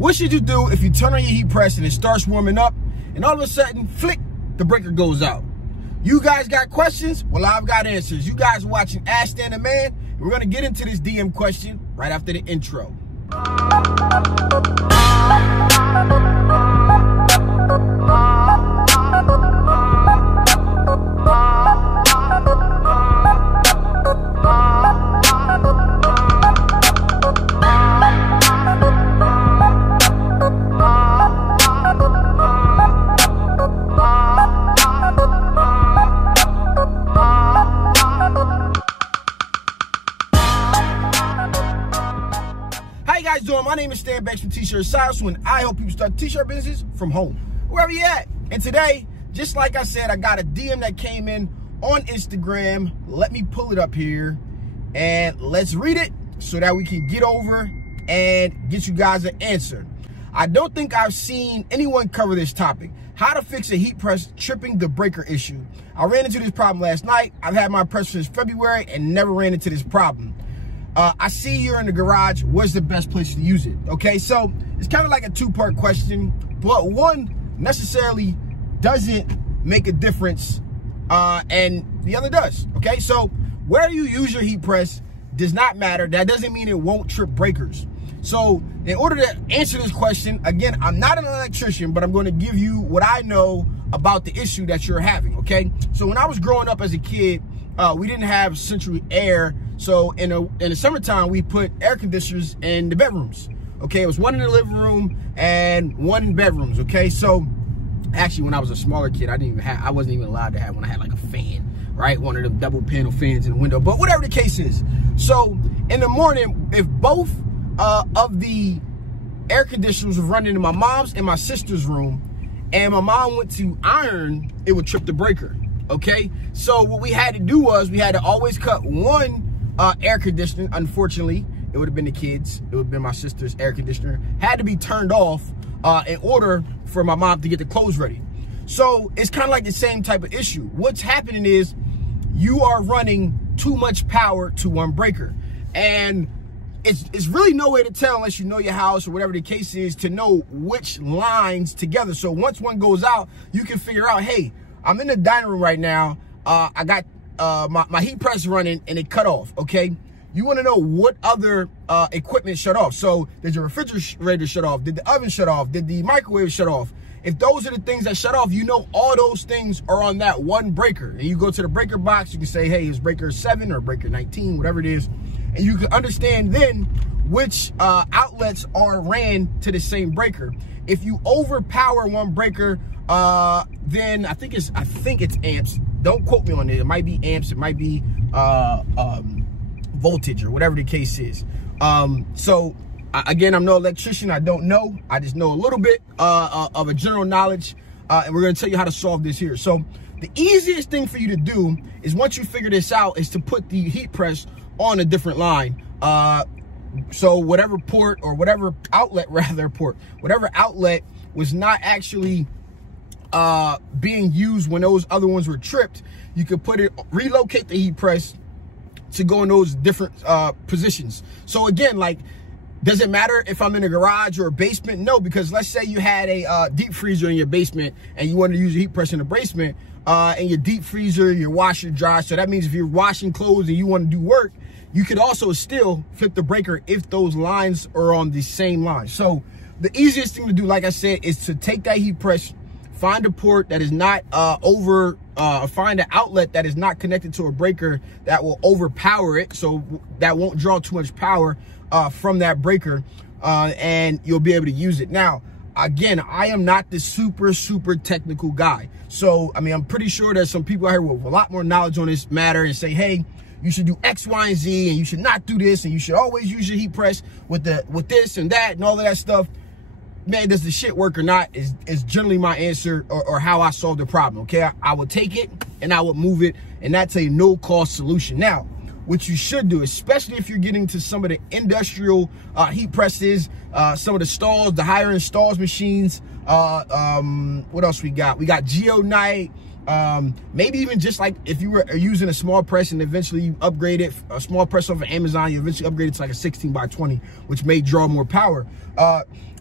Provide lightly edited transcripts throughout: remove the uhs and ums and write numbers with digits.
What should you do if you turn on your heat press and it starts warming up and all of a sudden, flick, the breaker goes out? You guys got questions? Well, I've got answers. You guys are watching Ask Stan the Man. We're going to get into this DM question right after the intro. My name is Stan Banks from T-Shirt Sales, and I help people start t-shirt business from home, wherever you at. And today, just like I said, I got a DM that came in on Instagram. Let me pull it up here and let's read it so that we can get over and get you guys an answer. I don't think I've seen anyone cover this topic. How to fix a heat press tripping the breaker issue. I ran into this problem last night. I've had my press since February and never ran into this problem. I see you're in the garage. Where's the best place to use it? Okay, so it's kind of like a two-part question, but one necessarily doesn't make a difference, and the other does. Okay, so where you use your heat press does not matter. That doesn't mean it won't trip breakers. So in order to answer this question, again, I'm not an electrician, but I'm going to give you what I know about the issue that you're having. Okay, so when I was growing up as a kid, we didn't have central air. So in the summertime, we put air conditioners in the bedrooms. Okay, it was one in the living room and one in bedrooms. Okay, so actually, when I was a smaller kid, I wasn't even allowed to have one. I had like a fan, right? One of them double panel fans in the window. But whatever the case is, so in the morning, if both of the air conditioners were running in my mom's and my sister's room, and my mom went to iron, it would trip the breaker. Okay, so what we had to do was we had to always cut one air conditioner. Unfortunately, it would have been the kids. It would have been my sister's air conditioner. Had to be turned off in order for my mom to get the clothes ready. So it's kind of like the same type of issue. What's happening is you are running too much power to one breaker. And it's really no way to tell unless you know your house or whatever the case is to know which lines together. So once one goes out, you can figure out, hey, I'm in the dining room right now. I got my heat press running and it cut off. Okay, you want to know what other equipment shut off. So did your refrigerator shut off? Did the oven shut off? Did the microwave shut off? If those are the things that shut off, you know all those things are on that one breaker. And you go to the breaker box, you can say, hey, it's breaker 7 or breaker 19, whatever it is, and you can understand then which outlets are ran to the same breaker. If you overpower one breaker, then I think it's amps. Don't quote me on it. It might be amps. It might be voltage or whatever the case is. So again, I'm no electrician. I don't know. I just know a little bit of a general knowledge, and we're going to tell you how to solve this here. So the easiest thing for you to do is, once you figure this out, is to put the heat press on a different line. So whatever port or whatever outlet, whatever outlet was not actually being used when those other ones were tripped, you could relocate the heat press to go in those different positions. So again, like, does it matter if I'm in a garage or a basement? No, because let's say you had a deep freezer in your basement and you wanted to use a heat press in the basement, and your deep freezer, your washer, dryer. So that means if you're washing clothes and you want to do work, you could also still flip the breaker if those lines are on the same line. So the easiest thing to do, like I said, is to take that heat press, find a port that is not find an outlet that is not connected to a breaker that will overpower it, so that won't draw too much power from that breaker, and you'll be able to use it. Now, again, I am not the super technical guy. So, I mean, I'm pretty sure there's some people out here with a lot more knowledge on this matter and say, hey, you should do X, Y, and Z, and you should not do this, and you should always use your heat press with this and that and all of that stuff. Man, does the shit work or not is generally my answer, or how I solve the problem. Okay, I would take it and I would move it, and that's a no-cost solution. Now, what you should do, especially if you're getting to some of the industrial heat presses, some of the stalls, the higher end stalls machines, what else we got? We got Geonite, Maybe even just like if you were using a small press and eventually you upgrade it, a small press off of Amazon, you eventually upgrade it to like a 16x20, which may draw more power.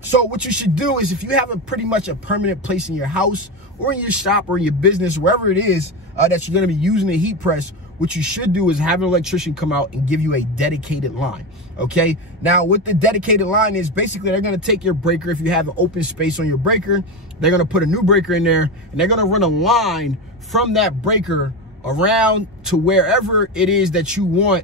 So what you should do is, if you have pretty much a permanent place in your house or in your shop or in your business, wherever it is that you're going to be using a heat press, what you should do is have an electrician come out and give you a dedicated line. Okay, now what the dedicated line is, basically they're going to take your breaker. If you have an open space on your breaker, they're going to put a new breaker in there, and they're going to run a line from that breaker around to wherever it is that you want,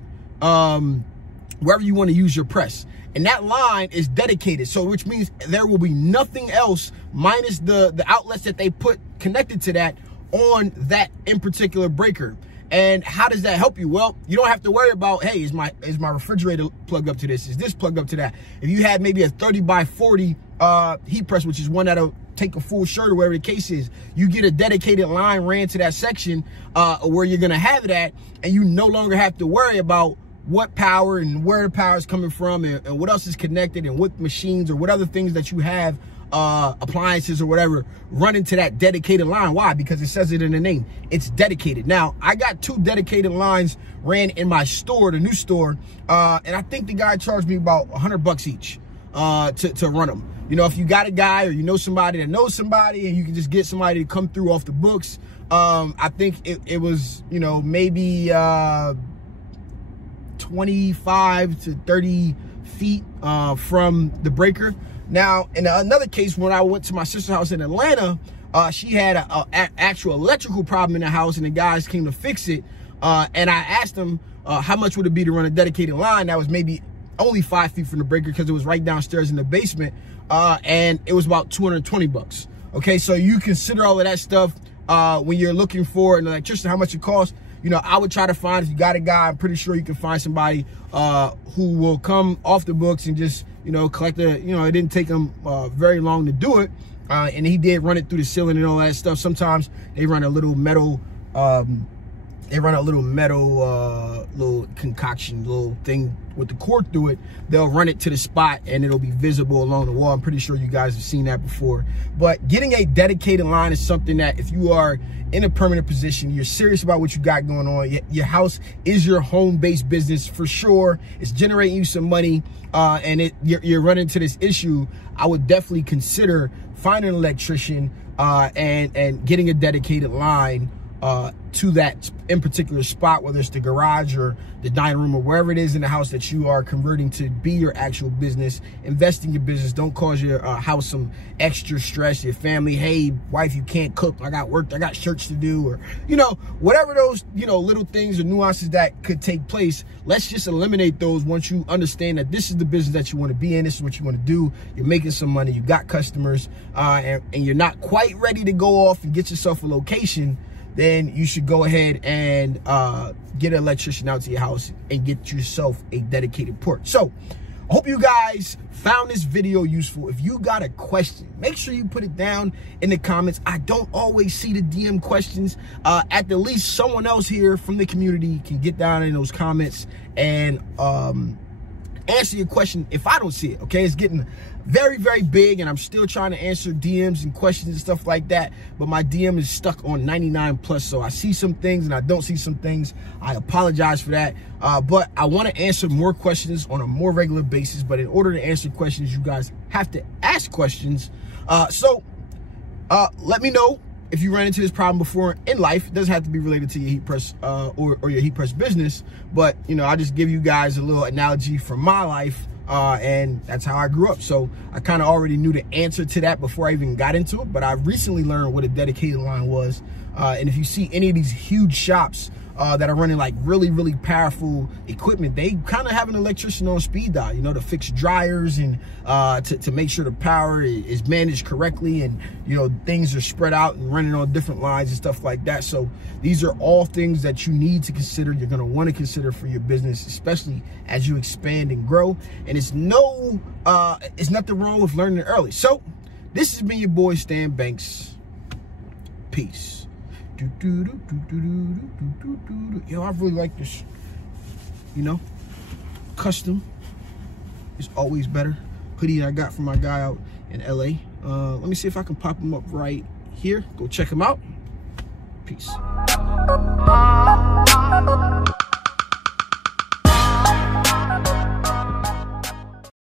wherever you want to use your press. And that line is dedicated, so which means there will be nothing else minus the outlets that they put connected to that on that in particular breaker. And how does that help you? Well, you don't have to worry about, hey, is my refrigerator plugged up to this? Is this plugged up to that? If you had maybe a 30x40 heat press, which is one that'll take a full shirt or whatever the case is, you get a dedicated line ran to that section where you're gonna have it at, and you no longer have to worry about what power and where the power is coming from, and what else is connected, and what machines or what other things that you have, appliances or whatever, run into that dedicated line. Why? Because it says it in the name. It's dedicated. Now, I got 2 dedicated lines ran in my store, the new store, and I think the guy charged me about $100 each to run them. You know, if you got a guy or you know somebody that knows somebody and you can just get somebody to come through off the books, I think it was, you know, maybe 25 to 30 feet from the breaker. Now, in another case, when I went to my sister's house in Atlanta, she had an actual electrical problem in the house, and the guys came to fix it. And I asked them how much would it be to run a dedicated line that was maybe only 5 feet from the breaker, because it was right downstairs in the basement, and it was about $220. Okay, so you consider all of that stuff when you're looking for an electrician, how much it costs. You know, I would try to find, if you got a guy, I'm pretty sure you can find somebody who will come off the books and just, you know, collect the, you know, it didn't take him very long to do it. And he did run it through the ceiling and all that stuff. Sometimes they run a little metal, little concoction, little thing with the cord through it. They'll run it to the spot and it'll be visible along the wall. I'm pretty sure you guys have seen that before. But getting a dedicated line is something that, if you are in a permanent position, you're serious about what you got going on, your house is your home-based business for sure, it's generating you some money, and you're running into this issue, I would definitely consider finding an electrician and getting a dedicated line to that in particular spot, whether it's the garage or the dining room or wherever it is in the house that you are converting to be your actual business. Invest in your business. Don't cause your house some extra stress. Your family, hey, wife, you can't cook. I got work. I got shirts to do, or, you know, whatever those, you know, little things or nuances that could take place. Let's just eliminate those once you understand that this is the business that you want to be in. This is what you want to do. You're making some money. You got customers, and you're not quite ready to go off and get yourself a location. Then you should go ahead and get an electrician out to your house and get yourself a dedicated port. So I hope you guys found this video useful. If you got a question, make sure you put it down in the comments. I don't always see the DM questions. At the least someone else here from the community can get down in those comments and answer your question if I don't see it. Okay, it's getting very, very big, and I'm still trying to answer DMs and questions and stuff like that, but my DM is stuck on 99+, so I see some things and I don't see some things. I apologize for that, but I want to answer more questions on a more regular basis. But in order to answer questions, you guys have to ask questions. So let me know if you ran into this problem before in life. It doesn't have to be related to your heat press or your heat press business, but, you know, I just give you guys a little analogy from my life, and that's how I grew up. So I kind of already knew the answer to that before I even got into it, but I recently learned what a dedicated line was. And if you see any of these huge shops that are running like really, really powerful equipment, they kind of have an electrician on speed dial, you know, to fix dryers and to make sure the power is managed correctly, and, you know, things are spread out and running on different lines and stuff like that. So these are all things that you need to consider. You're going to want to consider for your business, especially as you expand and grow. And it's nothing wrong with learning it early. So this has been your boy Stan Banks. Peace. Yo, I really like this, you know, custom is always better hoodie I got from my guy out in LA. Let me see if I can pop him up right here. Go check him out. Peace.